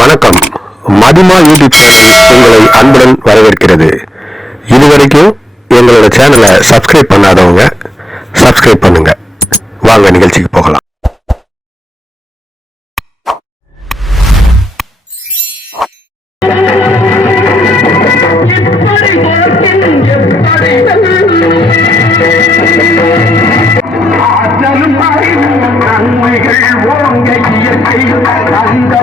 வணக்கம். மதிமா YouTube channel உங்களை அன்புடன் வரவேற்கிறது. இதுவரைக்கும் எங்களோட சேனலை சப்ஸ்கிரைப் பண்ணாதவங்க சப்ஸ்கிரைப் பண்ணுங்க. வாங்க நிகழ்ச்சிக்கு போகலாம். ஆற்றலும் அறிவும் நன்மைகள் ஓங்க இயற்கை அந்த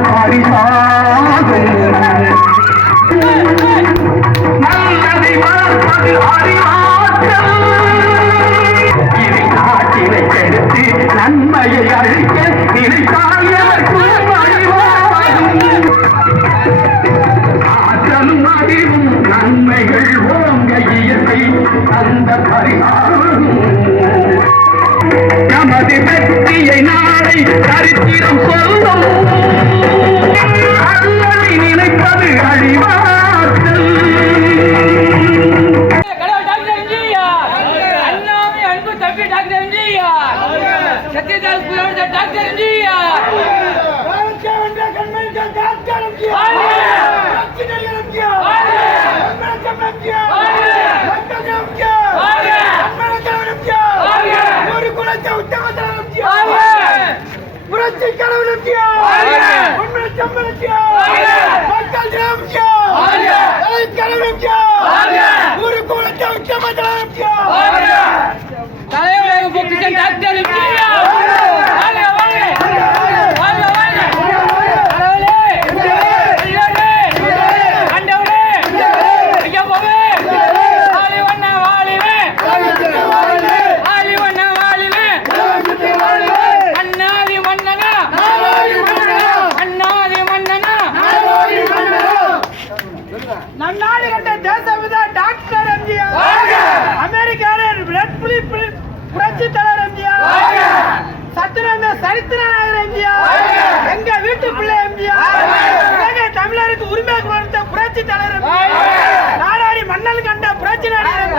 நன்மையை அழிக்க நினைத்தால் ஆற்றலும் அறிவும் நன்மைகள் ஓங்க இயற்கை அந்த நமது வெற்றியை நாளை சரித்திரம் சொல்லும். சத்யதாஸ் புரோட டாக்டர் எம்ஜிஆர் புரட்சி கடவுள் உண்மை சம்பளத்தியா மக்கள் தினம்த்தியா கடவுள் ஒரு குலத்தை உச்சமத்தியா தலைவர் பொக்கிஷன் டாக்டர் எம்ஜிஆர் சத்திரந்த சரித்திர நாயகர் எம்ஜிஆர். எங்க வீட்டு பிள்ளை எம்ஜிஆர். உலக தமிழருக்கு உரிமை கொடுத்த புரட்சி தலைவர் நாடாடி மன்னல் கண்ட புரட்சி நடிகர்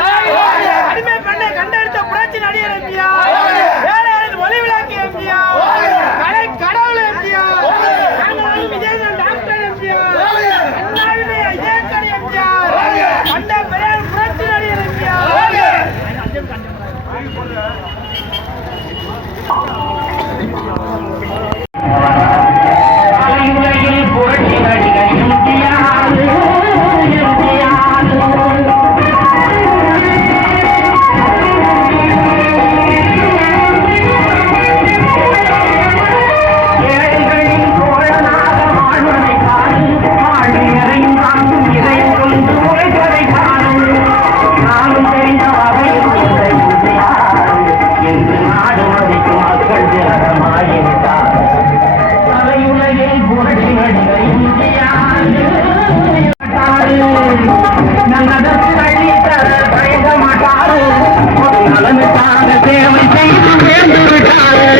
அவனுக்காக சேவை செய்து சேர்ந்து விட்டாரு